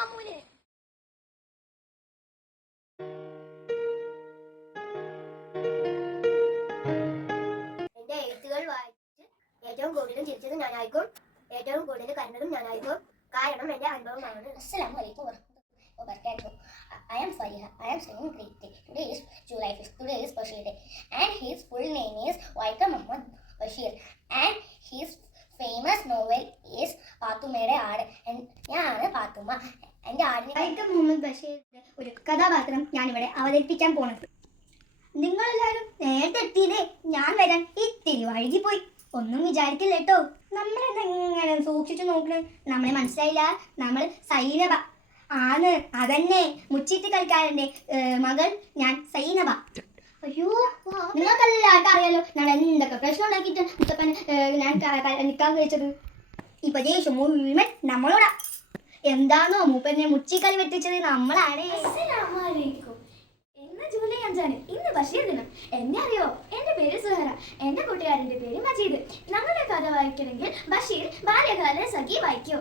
മമ്മൂനെ. എന്റെ എഴുത്തുകൾ വായിച്ച് ഏറ്റവും കൂടുതൽ ചിരിച്ചത് ഞാനായിരിക്കും, ഏറ്റവും കൂടുതൽ കരഞ്ഞതും ഞാനായിരിക്കും. കാരണം എന്റെ അനുഭവമാണ്. Assalamu alaikum warahmatullahi wabarakatuh. I am Fariha. I am studying grade 3. Today is July 5th. Today is Bashir Day. And his full name is Waika Muhammad Bashir. And his famous novel is പാത്തുമ്മയുടെ ആട്. ഞാനാണ് പാത്തുമ്മ. എൻ്റെ ആടിനെ വൈക്കം മുഹമ്മദ് ബഷീറിന്റെ ഒരു കഥാപാത്രം ഞാനിവിടെ അവതരിപ്പിക്കാൻ പോണത്. നിങ്ങളെല്ലാവരും നേരത്തെ എത്തിയില്ലേ? ഞാൻ വരാൻ ഇത്തിരി വഴുകിപ്പോയി. ഒന്നും വിചാരിക്കില്ല കേട്ടോ. നമ്മളെന്തെങ്ങനെ സൂക്ഷിച്ചു നോക്കണേ? നമ്മളെ മനസ്സിലായില്ല? നമ്മൾ സൈനബ ആണ്. അതന്നെ, മുച്ചിട്ട് കളിക്കാരൻ്റെ മകൾ ഞാൻ സൈനബ. അയ്യോ, നിങ്ങൾക്കെല്ലാവർക്കും അറിയാലോ ഞാൻ എന്തൊക്കെ പ്രശ്നം ഉണ്ടാക്കിയിട്ട് മുത്തപ്പൻ ഞാൻ നിൽക്കാൻ കഴിച്ചത്. ഇപ്പൊ ദേഷ്യം മുഴുവൻ നമ്മളോടാ. എന്താണോ മൂപ്പനെ മുച്ചിക്കളി വെട്ടിച്ചത് നമ്മളാണ്. ഇന്ന് ജൂലൈ 5 ഇന്ന് ബഷീർ ദിനം. എന്നെ അറിയോ? എന്റെ പേര് സുഹറ, എന്റെ കൂട്ടുകാരന്റെ പേര് മജീദ്. നമ്മുടെ കഥ വായിക്കണമെങ്കിൽ ബഷീർ ബാല്യകാല സഖി വായിക്കൂ.